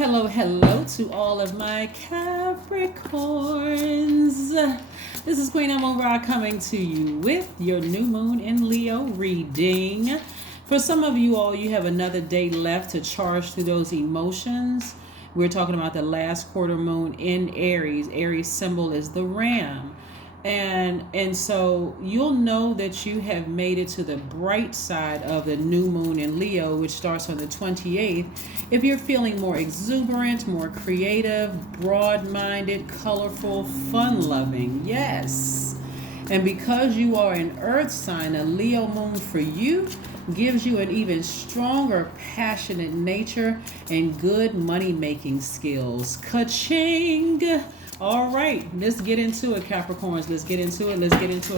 Hello to all of my Capricorns. This is Queen Amun Ra coming to you with your new moon in Leo reading. For some of you all, you have another day left to charge through those emotions. We're talking about the last quarter moon in Aries. Aries symbol is the ram. And so you'll know that you have made it to the bright side of the new moon in Leo, which starts on the 28th, if you're feeling more exuberant, more creative, broad-minded, colorful, fun-loving. Yes. And because you are an earth sign, a Leo moon for you gives you an even stronger, passionate nature and good money-making skills. Ka-ching! All right, let's get into it, Capricorns. Let's get into it.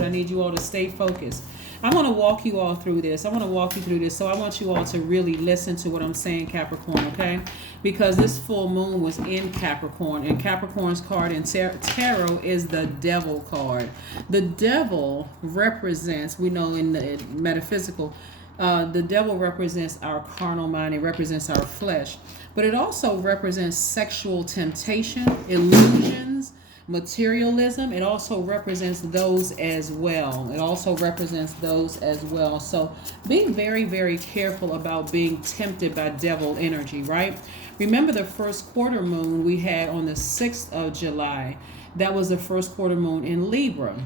I need you all to stay focused. I'm going to walk you all through this. So I want you all to really listen to what I'm saying, Capricorn, okay? Because this full moon was in Capricorn, and Capricorn's card in tarot is the Devil card. The Devil represents, we know in the metaphysical, the devil represents our carnal mind. It represents our flesh. But it also represents sexual temptation, illusions, materialism. It also represents those as well. So be very, very careful about being tempted by devil energy, right? Remember the first quarter moon we had on the 6th of July. That was the first quarter moon in Libra.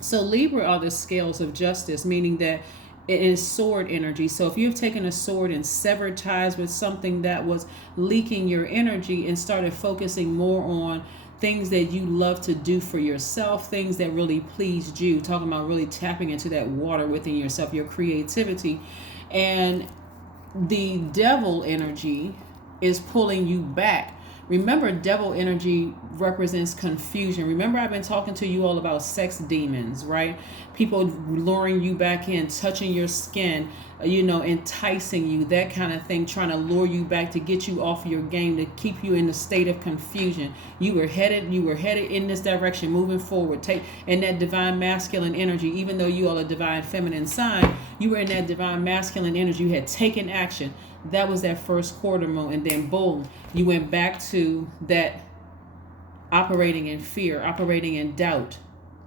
So Libra are the scales of justice, meaning that it is sword energy. So if you've taken a sword and severed ties with something that was leaking your energy and started focusing more on things that you love to do for yourself, things that really pleased you, talking about really tapping into that water within yourself, your creativity, and the devil energy is pulling you back. Remember, devil energy represents confusion. Remember, I've been talking to you all about sex demons, right? People luring you back in, touching your skin, enticing you, that kind of thing, trying to lure you back to get you off your game, to keep you in a state of confusion. You were headed in this direction, moving forward. In that divine masculine energy, even though you are a divine feminine sign, you were in that divine masculine energy. You had taken action. That was that first quarter moon, and then boom, you went back to that operating in fear, operating in doubt,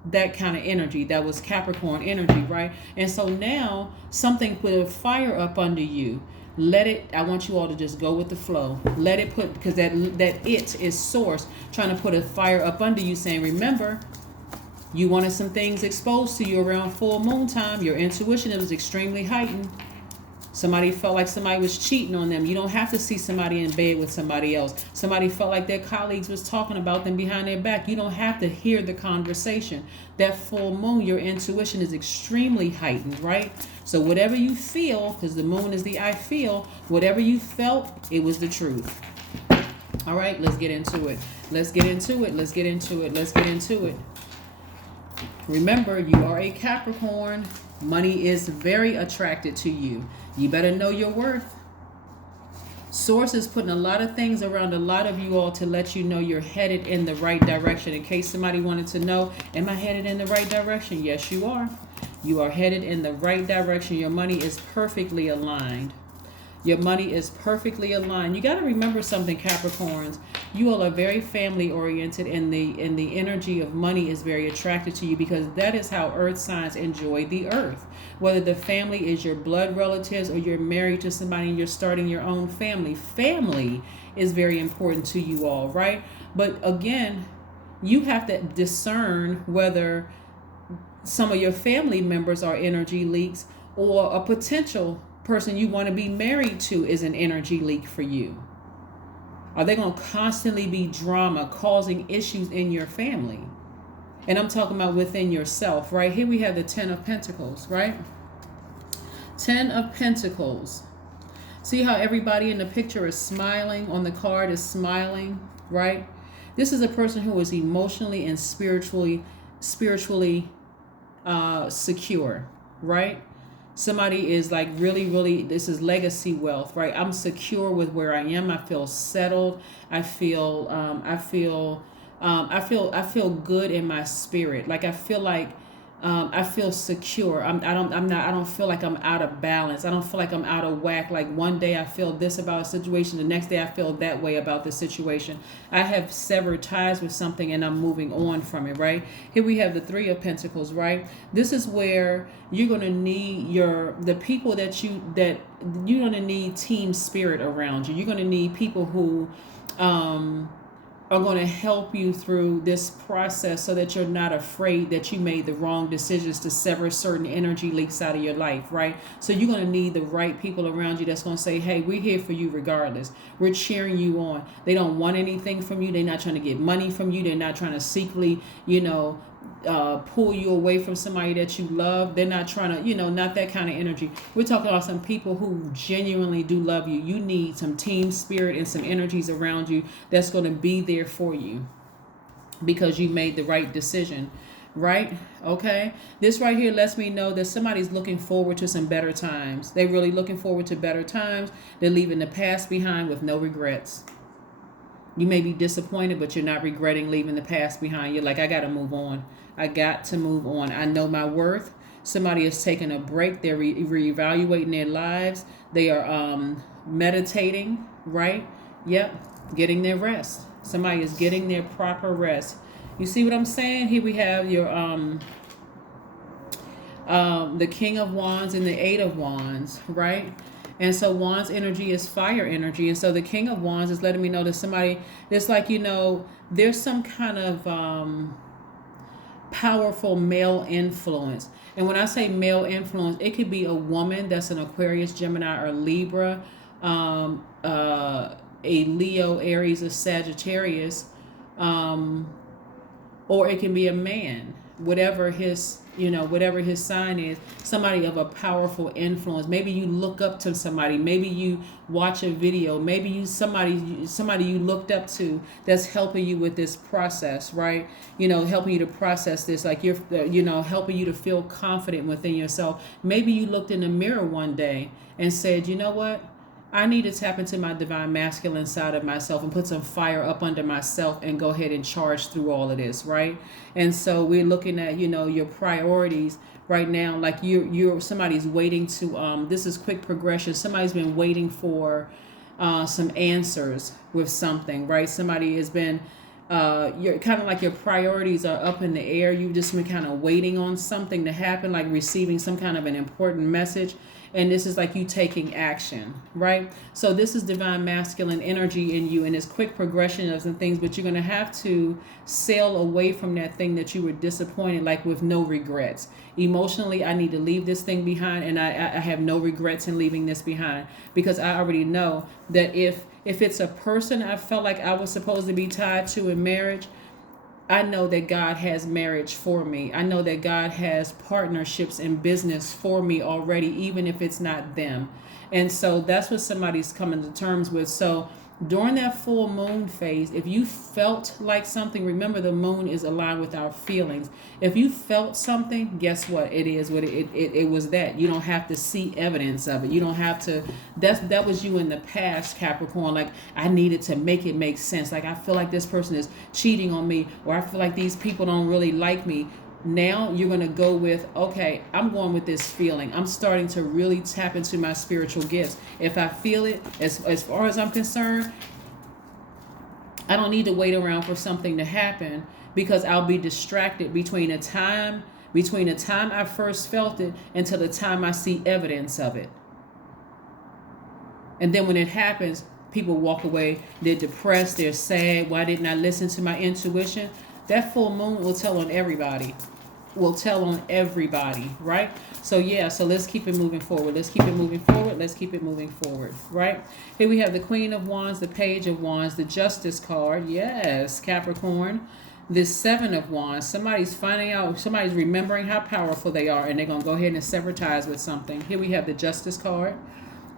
that kind of energy. That was Capricorn energy, right? And so now something put a fire up under you. I want you all to just go with the flow. Let it put, because that it is source trying to put a fire up under you, saying, remember, you wanted some things exposed to you around full moon time. Your intuition was extremely heightened. Somebody felt like somebody was cheating on them. You don't have to see somebody in bed with somebody else. Somebody felt like their colleagues was talking about them behind their back. You don't have to hear the conversation. That full moon, your intuition is extremely heightened, right? So whatever you feel, because the moon is the I feel, whatever you felt, it was the truth. All right, let's get into it. Remember, you are a Capricorn. Money is very attracted to you. You better know your worth. Source is putting a lot of things around a lot of you all to let you know you're headed in the right direction. In case somebody wanted to know, am I headed in the right direction? Yes, you are. You are headed in the right direction. Your money is perfectly aligned. You got to remember something, Capricorns. You all are very family oriented, and the energy of money is very attracted to you, because that is how earth signs enjoy the earth. Whether the family is your blood relatives or you're married to somebody and you're starting your own family. Family is very important to you all, right? But again, you have to discern whether some of your family members are energy leaks, or a potential person you want to be married to is an energy leak for you. Are they going to constantly be drama, causing issues in your family? And I'm talking about within yourself, right? Here we have the 10 of Pentacles, right? 10 of Pentacles. See how everybody in the picture is smiling, on the card is smiling, right? This is a person who is emotionally and spiritually secure, right? Somebody is like really, this is legacy wealth, right? I'm secure with where I am. I feel settled. I feel good in my spirit. Like I feel like I feel secure. I don't feel like I'm out of balance. I don't feel like I'm out of whack. Like one day I feel this about a situation, the next day I feel that way about the situation. I have severed ties with something and I'm moving on from it, right? Here we have the Three of Pentacles, right? This is where you're gonna need the people that you're gonna need team spirit around you. You're gonna need people who are going to help you through this process so that you're not afraid that you made the wrong decisions to sever certain energy leaks out of your life, right? So you're going to need the right people around you that's going to say, hey, we're here for you regardless. We're cheering you on. They don't want anything from you. They're not trying to get money from you. They're not trying to secretly, pull you away from somebody that you love. They're not trying to, not that kind of energy. We're talking about some people who genuinely do love you. You need some team spirit and some energies around you that's going to be there for you because you made the right decision, right? Okay. This right here lets me know that somebody's looking forward to some better times. They're really looking forward to better times. They're leaving the past behind with no regrets. You may be disappointed, but you're not regretting leaving the past behind. You're like, I got to move on. I got to move on. I know my worth. Somebody is taking a break. They're reevaluating their lives. They are meditating, right? Yep, getting their rest. Somebody is getting their proper rest. You see what I'm saying? Here we have your the King of Wands and the Eight of Wands, right? And so Wands energy is fire energy. And so the King of Wands is letting me know that somebody, it's like, there's some kind of powerful male influence. And when I say male influence, it could be a woman that's an Aquarius, Gemini, or Libra, a Leo, Aries, or Sagittarius, or it can be a man, whatever his sign is, somebody of a powerful influence. Maybe you look up to somebody, maybe you watch a video, maybe somebody you looked up to that's helping you with this process, right? Helping you to process this, like you're helping you to feel confident within yourself. Maybe you looked in the mirror one day and said, you know what? I need to tap into my divine masculine side of myself and put some fire up under myself and go ahead and charge through all of this, right? And so we're looking at, your priorities right now. Like somebody's waiting to, this is quick progression. Somebody's been waiting for some answers with something, right? Somebody has been, you're kind of like your priorities are up in the air. You've just been kind of waiting on something to happen, like receiving some kind of an important message. And this is like you taking action, right? So this is divine masculine energy in you, and it's quick progression of some things, but you're going to have to sail away from that thing that you were disappointed, like with no regrets. Emotionally, I need to leave this thing behind, and I have no regrets in leaving this behind, because I already know that if it's a person I felt like I was supposed to be tied to in marriage, I know that God has marriage for me. I know that God has partnerships in business for me already, even if it's not them. And so that's what somebody's coming to terms with. So during that full moon phase, if you felt like something, remember the moon is aligned with our feelings. If you felt something, guess what? It is what it was that. You don't have to see evidence of it. You don't have to, that was you in the past, Capricorn. Like, I needed to make it make sense. Like, I feel like this person is cheating on me, or I feel like these people don't really like me. Now you're going to go with, okay, I'm going with this feeling. I'm starting to really tap into my spiritual gifts. If I feel it, as far as I'm concerned, I don't need to wait around for something to happen, because I'll be distracted between the time I first felt it until the time I see evidence of it. And then when it happens, people walk away. They're depressed. They're sad. Why didn't I listen to my intuition? That full moon will tell on everybody. Right? So let's keep it moving forward. Let's keep it moving forward, right? Here we have the Queen of Wands, the Page of Wands, the Justice card. Yes, Capricorn. The Seven of Wands. Somebody's remembering how powerful they are, and they're going to go ahead and sever ties with something. Here we have the Justice card.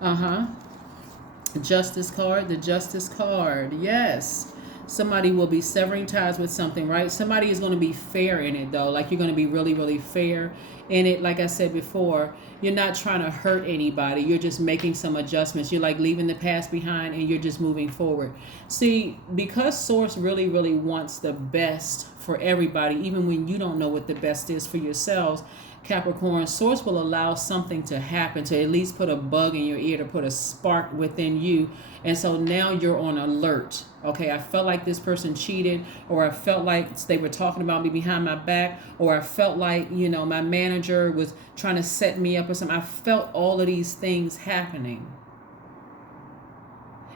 The Justice card. Yes. Somebody will be severing ties with something, right? Somebody is going to be fair in it, though. Like, you're going to be really, really fair in it. Like I said before, you're not trying to hurt anybody. You're just making some adjustments. You're like leaving the past behind and you're just moving forward. See, because Source really, really wants the best for everybody, even when you don't know what the best is for yourselves, Capricorn, Source will allow something to happen to at least put a bug in your ear, to put a spark within you. And so now you're on alert. Okay, I felt like this person cheated, or I felt like they were talking about me behind my back, or I felt like, my manager was trying to set me up or something. I felt all of these things happening.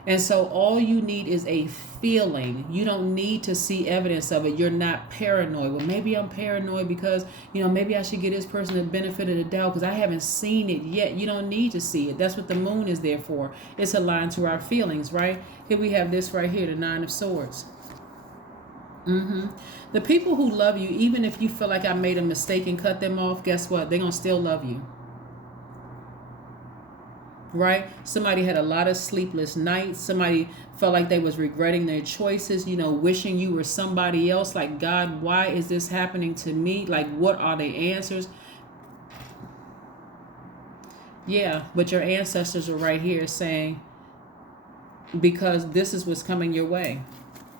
And so all you need is a feeling. You don't need to see evidence of it. You're not paranoid. Well, maybe I'm paranoid because, maybe I should give this person the benefit of the doubt because I haven't seen it yet. You don't need to see it. That's what the moon is there for. It's aligned to our feelings, right? Here we have this right here, the Nine of Swords. The people who love you, even if you feel like I made a mistake and cut them off, guess what? They're going to still love you. Right? Somebody had a lot of sleepless nights. Somebody felt like they was regretting their choices, wishing you were somebody else. Like, God, why is this happening to me? Like, what are the answers? Yeah, but your ancestors are right here saying, because this is what's coming your way.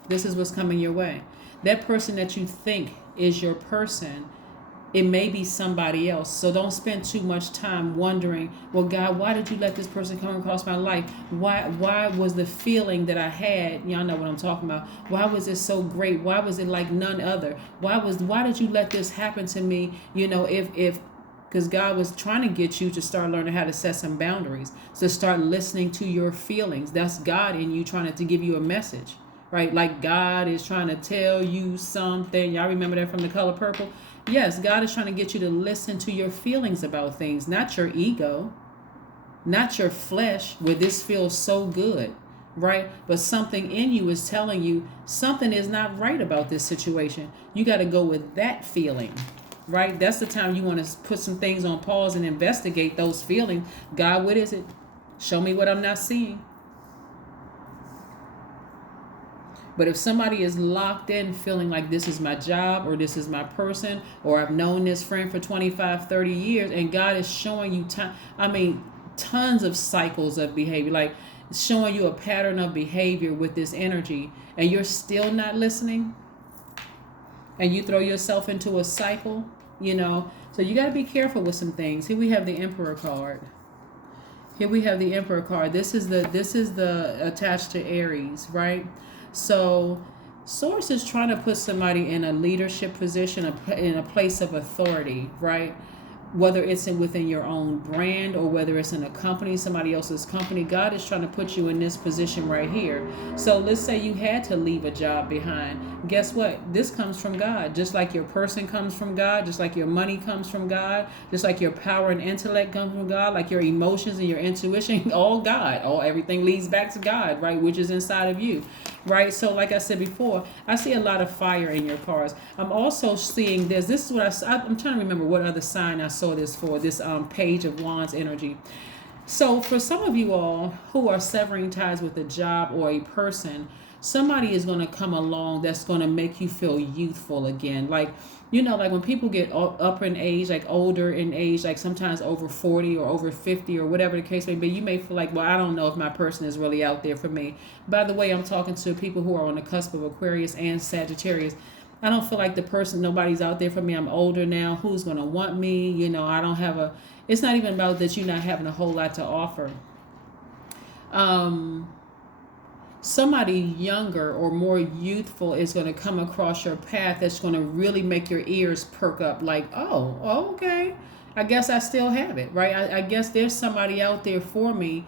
This is what's coming your way. That person that you think is your person, it may be somebody else. So don't spend too much time wondering, well, God, why did you let this person come across my life? Why was the feeling that I had, y'all know what I'm talking about, why was it so great? Why was it like none other? Why did you let this happen to me? Because God was trying to get you to start learning how to set some boundaries, to start listening to your feelings. That's God in you trying to give you a message, right? Like God is trying to tell you something. Y'all remember that from The Color Purple? Yes, God is trying to get you to listen to your feelings about things, not your ego, not your flesh, where this feels so good, right? But something in you is telling you something is not right about this situation. You got to go with that feeling, right? That's the time you want to put some things on pause and investigate those feelings. God, what is it? Show me what I'm not seeing. But if somebody is locked in feeling like this is my job or this is my person, or I've known this friend for 25, 30 years, and God is showing you tons of cycles of behavior, like showing you a pattern of behavior with this energy, and you're still not listening, and you throw yourself into a cycle, so you got to be careful with some things. Here we have the Emperor card. This is the attached to Aries, right? So Source is trying to put somebody in a leadership position, in a place of authority, right? Whether it's within your own brand or whether it's in a company, somebody else's company. God is trying to put you in this position right here. So let's say you had to leave a job behind. Guess what? This comes from God. Just like your person comes from God, just like your money comes from God, just like your power and intellect comes from God, like your emotions and your intuition, all God. Everything leads back to God, right? Which is inside of you, right? So like I said before, I see a lot of fire in your cards. I'm also seeing this. This is what I'm trying to remember what other sign I saw this for, this Page of Wands energy. So for some of you all who are severing ties with a job or a person, somebody is going to come along that's going to make you feel youthful again. Like when people get up in age, like older in age, like sometimes over 40 or over 50 or whatever the case may be, you may feel like, well, I don't know if my person is really out there for me. By the way, I'm talking to people who are on the cusp of Aquarius and Sagittarius. I don't feel like nobody's out there for me. I'm older now. Who's going to want me? I don't have it's not even about that you're not having a whole lot to offer. Somebody younger or more youthful is going to come across your path that's going to really make your ears perk up, like, oh, okay, I guess I still have it, right? I guess there's somebody out there for me.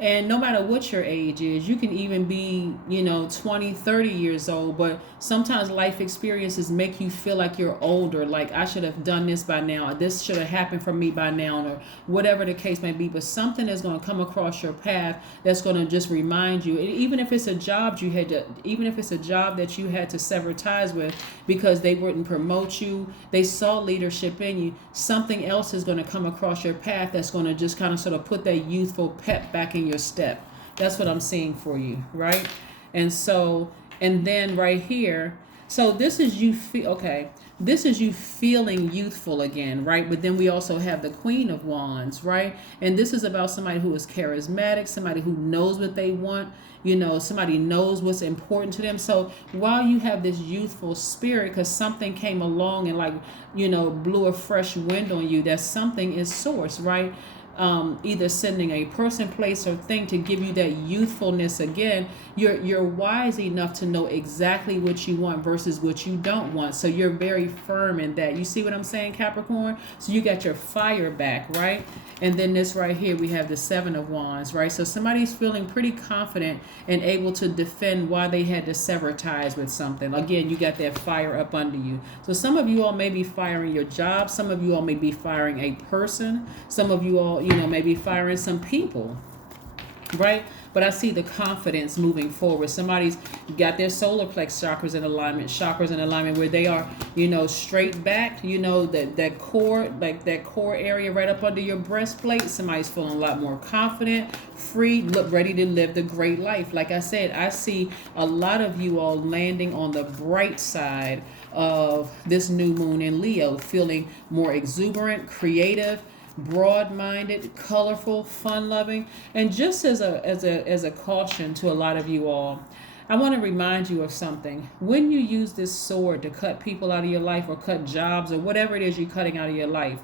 And no matter what your age is, you can even be, 20, 30 years old. But sometimes life experiences make you feel like you're older. Like, I should have done this by now. This should have happened for me by now, or whatever the case may be. But something is going to come across your path that's going to just remind you. Even if it's a job that you had to sever ties with because they wouldn't promote you, they saw leadership in you. Something else is going to come across your path that's going to just kind of sort of put that youthful pep back in your step. That's what I'm seeing for you, right? And so And then right here, so this is you feel okay. This is you feeling youthful again, right? But then we also have the Queen of Wands, right? And this is about somebody who is charismatic, somebody who knows what they want, somebody knows what's important to them. So while you have this youthful spirit, because something came along and blew a fresh wind on you, that something is source, right? Either sending a person, place, or thing to give you that youthfulness again. You're wise enough to know exactly what you want versus what you don't want. So you're very firm in that. You see what I'm saying, Capricorn? So you got your fire back, right? And then this right here, we have the Seven of Wands, right? So somebody's feeling pretty confident and able to defend why they had to sever ties with something. Again, you got that fire up under you. So some of you all may be firing your job. Some of you all may be firing a person. Some of you all, maybe firing some people, right? But I see the confidence moving forward. Somebody's got their solar plex chakras in alignment where they are, straight back, that core, like that core area right up under your breastplate. Somebody's feeling a lot more confident, free, ready to live the great life. Like I said, I see a lot of you all landing on the bright side of this new moon in Leo, feeling more exuberant, creative, broad-minded, colorful, fun-loving. And just as a caution to a lot of you all, I want to remind you of something. When you use this sword to cut people out of your life or cut jobs or whatever it is you're cutting out of your life,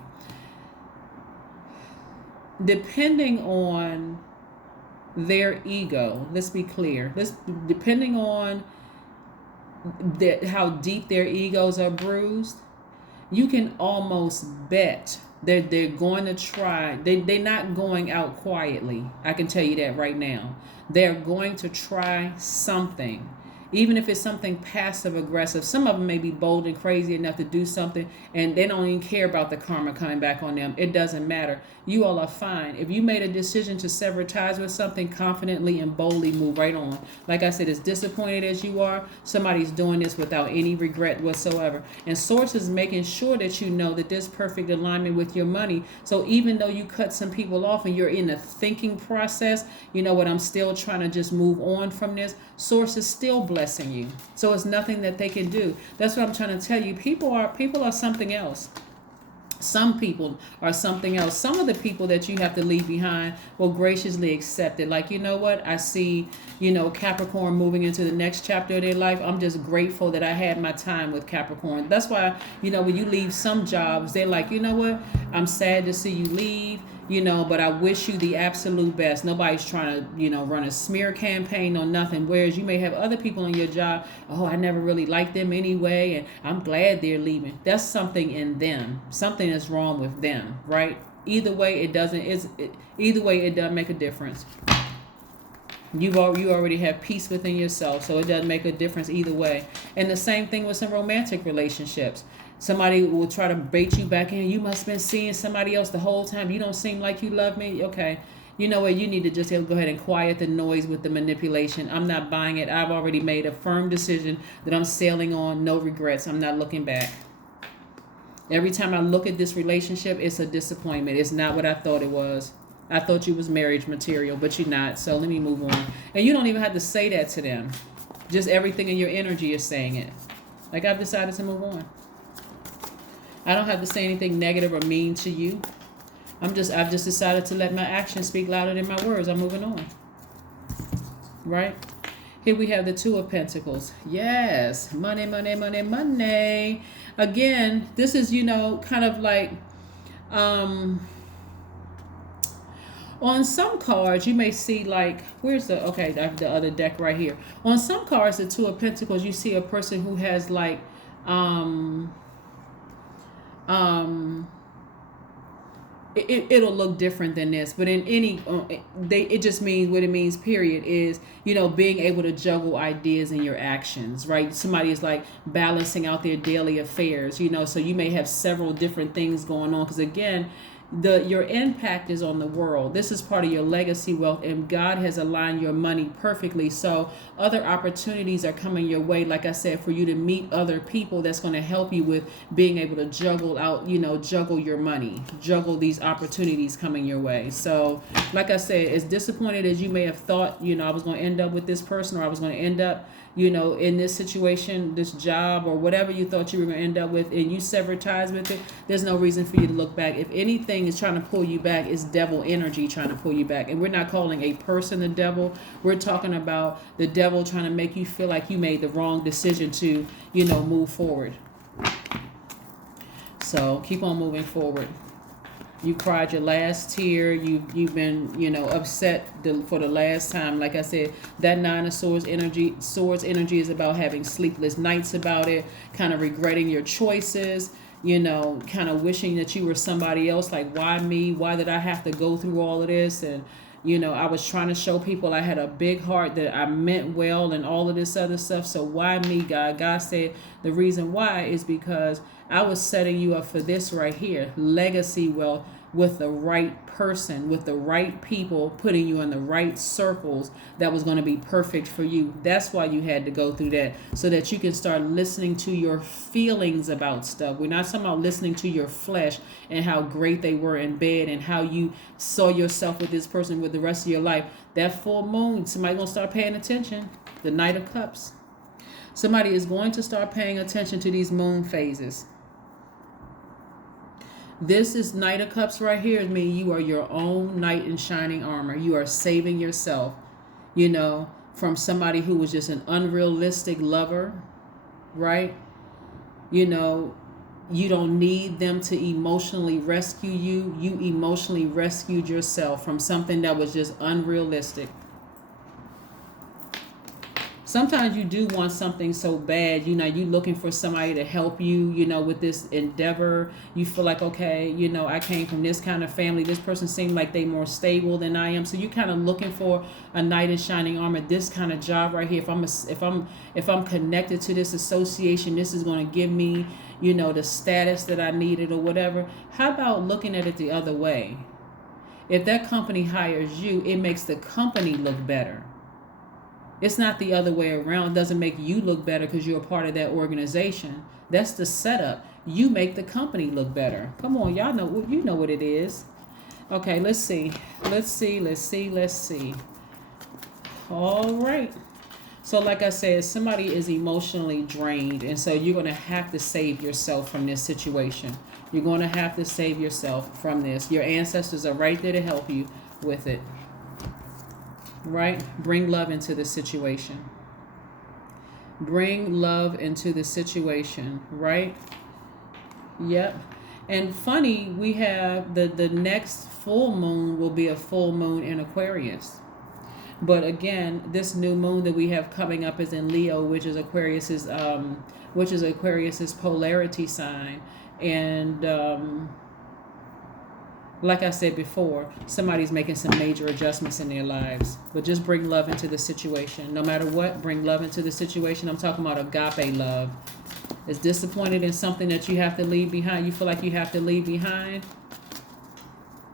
depending on their ego, let's be clear, depending on how deep their egos are bruised, you can almost bet they're going to try. They're not going out quietly. I can tell you that right now. They're going to try something. Even if it's something passive aggressive. Some of them may be bold and crazy enough to do something and they don't even care about the karma coming back on them. It doesn't matter. You all are fine. If you made a decision to sever ties with something, confidently and boldly move right on. Like I said, as disappointed as you are, somebody's doing this without any regret whatsoever. And Source is making sure that you know that there's perfect alignment with your money. So even though you cut some people off and you're in a thinking process, I'm still trying to just move on from this. Source is still blessing you. So it's nothing that they can do. That's what I'm trying to tell you. People are something else. Some people are something else. Some of the people that you have to leave behind will graciously accept it. Like, you know what? I see, Capricorn moving into the next chapter of their life. I'm just grateful that I had my time with Capricorn. That's why, when you leave some jobs, they're like, you know what? I'm sad to see you leave. But I wish you the absolute best. Nobody's trying to, run a smear campaign on nothing. Whereas you may have other people in your job, oh, I never really liked them anyway, and I'm glad they're leaving. That's something in them. Something is wrong with them, right? Either way, it doesn't make a difference. You already have peace within yourself, so it doesn't make a difference either way. And the same thing with some romantic relationships. Somebody will try to bait you back in. You must have been seeing somebody else the whole time. You don't seem like you love me. Okay. You know what? You need to just go ahead and quiet the noise with the manipulation. I'm not buying it. I've already made a firm decision that I'm sailing on. No regrets. I'm not looking back. Every time I look at this relationship, it's a disappointment. It's not what I thought it was. I thought you was marriage material, but you're not. So let me move on. And you don't even have to say that to them. Just everything in your energy is saying it. Like, I've decided to move on. I don't have to say anything negative or mean to you. I've just decided to let my actions speak louder than my words. I'm moving on. Right? Here we have the Two of Pentacles. Yes. Money, money, money, money. Again, this is, kind of like, on some cards, you may see like, the other deck right here. On some cards, the Two of Pentacles, you see a person who has like, it'll look different than this, but in any it just means what it means, period, is being able to juggle ideas in your actions, right? Somebody is like balancing out their daily affairs, so you may have several different things going on, because again, Your impact is on the world. This is part of your legacy wealth, and God has aligned your money perfectly. So other opportunities are coming your way, like I said, for you to meet other people that's going to help you with being able to juggle your money, juggle these opportunities coming your way. So like I said, as disappointed as you may have thought, I was going to end up with this person, or I was going to end up in this situation, this job, or whatever you thought you were going to end up with, and you sever ties with it, there's no reason for you to look back. If anything is trying to pull you back, it's devil energy trying to pull you back. And we're not calling a person the devil. We're talking about the devil trying to make you feel like you made the wrong decision to, move forward. So keep on moving forward. You cried your last tear. You've been, upset for the last time. Like I said, that Nine of Swords energy is about having sleepless nights about it, kind of regretting your choices, kind of wishing that you were somebody else. Like, why me? Why did I have to go through all of this? And, I was trying to show people I had a big heart, that I meant well, and all of this other stuff. So why me, God? God said the reason why is because I was setting you up for this right here, legacy wealth, with the right person, with the right people, putting you in the right circles that was going to be perfect for you. That's why you had to go through that, so that you can start listening to your feelings about stuff. We're not talking about listening to your flesh and how great they were in bed and how you saw yourself with this person with the rest of your life. That full moon, somebody's going to start paying attention. The Knight of Cups. Somebody is going to start paying attention to these moon phases. This is Knight of Cups right here. It means you are your own knight in shining armor. You are saving yourself, from somebody who was just an unrealistic lover, right? You don't need them to emotionally rescue you. You emotionally rescued yourself from something that was just unrealistic. Sometimes you do want something so bad, you looking for somebody to help you, with this endeavor. You feel like, okay, I came from this kind of family. This person seemed like they more stable than I am. So you kind of looking for a knight in shining armor, this kind of job right here. If I'm connected to this association, this is going to give me, the status that I needed or whatever. How about looking at it the other way? If that company hires you, it makes the company look better. It's not the other way around. It doesn't make you look better because you're a part of that organization. That's the setup. You make the company look better. Come on, y'all know what it is. Okay, let's see. All right. So like I said, somebody is emotionally drained, and so you're going to have to save yourself from this situation. You're going to have to save yourself from this. Your ancestors are right there to help you with it. Right? Bring love into the situation. Bring love into the situation, right? Yep. And funny, we have the next full moon will be a full moon in Aquarius. But again, this new moon that we have coming up is in Leo, which is Aquarius's polarity sign. And like I said before, somebody's making some major adjustments in their lives. But just bring love into the situation. No matter what, bring love into the situation. I'm talking about agape love. Is disappointed in something that you have to leave behind. You feel like you have to leave behind.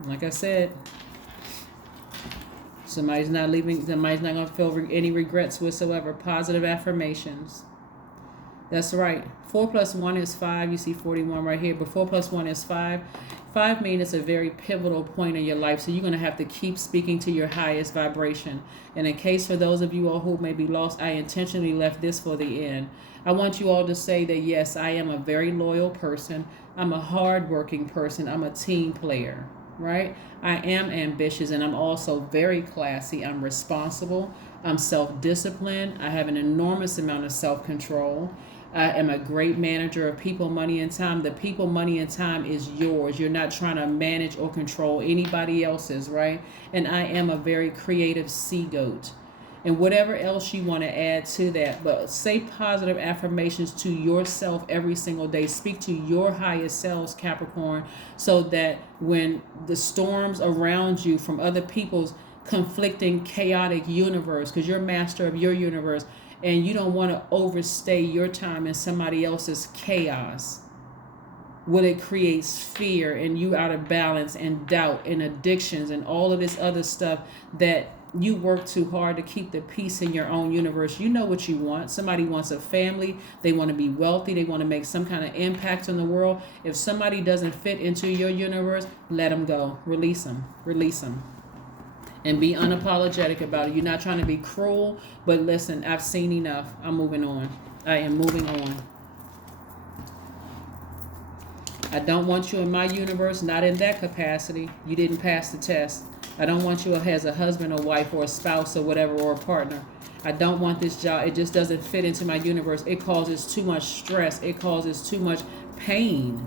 Like I said, somebody's not going to feel any regrets whatsoever. Positive affirmations. That's right. 4 + 1 is 5. You see 41 right here. But 4 + 1 is 5. 5 means it's a very pivotal point in your life. So you're going to have to keep speaking to your highest vibration. And in case for those of you all who may be lost, I intentionally left this for the end. I want you all to say that, yes, I am a very loyal person. I'm a hardworking person. I'm a team player, right? I am ambitious, and I'm also very classy. I'm responsible. I'm self-disciplined. I have an enormous amount of self-control. I am a great manager of people, money, and time. The people, money, and time is yours. You're not trying to manage or control anybody else's, right? And I am a very creative sea goat. And whatever else you want to add to that, but say positive affirmations to yourself every single day. Speak to your highest selves, Capricorn, so that when the storms around you from other people's conflicting, chaotic universe, because you're master of your universe, and you don't want to overstay your time in somebody else's chaos. What it creates fear and you out of balance and doubt and addictions and all of this other stuff that you work too hard to keep the peace in your own universe. You know what you want. Somebody wants a family. They want to be wealthy. They want to make some kind of impact in the world. If somebody doesn't fit into your universe, let them go. Release them. Release them. And be unapologetic about it. You're not trying to be cruel, but listen, I've seen enough. I'm moving on. I am moving on. I don't want you in my universe, not in that capacity. You didn't pass the test. I don't want you as a husband or wife or a spouse or whatever or a partner. I don't want this job. It just doesn't fit into my universe. It causes too much stress. It causes too much pain.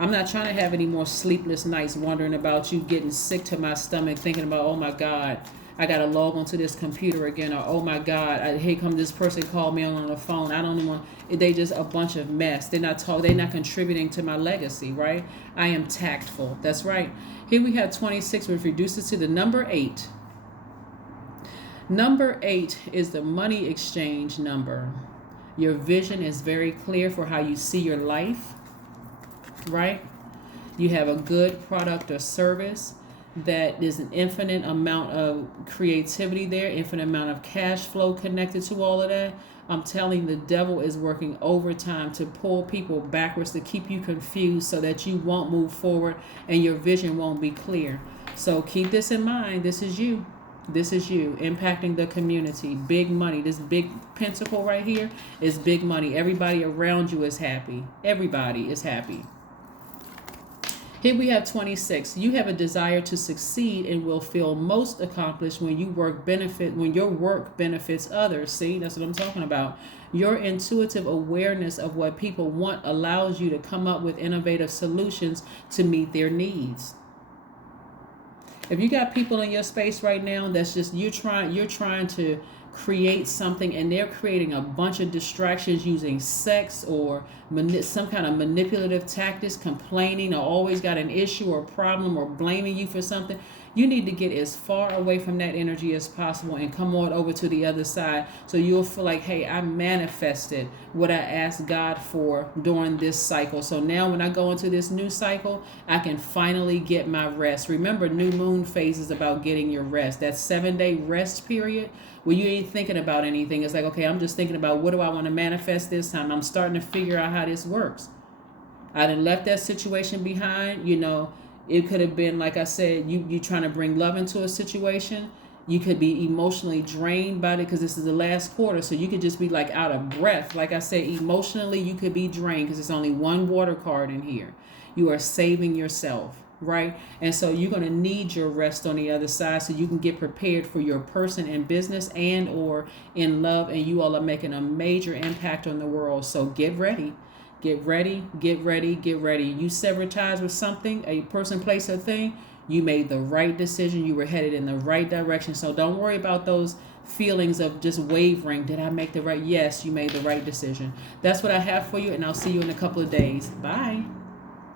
I'm not trying to have any more sleepless nights wondering about you, getting sick to my stomach, thinking about, oh my God, I got to log onto this computer again, or oh my God, here come this person called me on the phone. I don't even want, they just a bunch of mess. They're not contributing to my legacy, right? I am tactful. That's right. Here we have 26, which reduces to the number 8. Number 8 is the money exchange number. Your vision is very clear for how you see your life, right? You have a good product or service that there's an infinite amount of creativity there, infinite amount of cash flow connected to all of that. I'm telling you, the devil is working overtime to pull people backwards, to keep you confused so that you won't move forward and your vision won't be clear. So keep this in mind. This is you. This is you impacting the community. Big money. This big pentacle right here is big money. Everybody around you is happy. Everybody is happy. Here we have 26. You have a desire to succeed and will feel most accomplished when your work benefits others. See, that's what I'm talking about. Your intuitive awareness of what people want allows you to come up with innovative solutions to meet their needs. If you got people in your space right now that's just you're trying to create something and they're creating a bunch of distractions using sex or some kind of manipulative tactics, complaining or always got an issue or problem or blaming you for something, you need to get as far away from that energy as possible and come on over to the other side so you'll feel like, hey, I manifested what I asked God for during this cycle. So now when I go into this new cycle, I can finally get my rest. Remember, new moon phase is about getting your rest. That 7-day rest period where you ain't thinking about anything. It's like, okay, I'm just thinking about what do I want to manifest this time. I'm starting to figure out how this works. I done left that situation behind. It could have been, like I said, you trying to bring love into a situation. You could be emotionally drained by it because this is the last quarter. So you could just be like out of breath. Like I said, emotionally, you could be drained because there's only one water card in here. You are saving yourself, right? And so you're going to need your rest on the other side so you can get prepared for your person in business and or in love. And you all are making a major impact on the world. So get ready. Get ready, get ready, get ready. You sever ties with something, a person, place, or thing, you made the right decision. You were headed in the right direction. So don't worry about those feelings of just wavering. Did I make the right? Yes, you made the right decision. That's what I have for you, and I'll see you in a couple of days. Bye.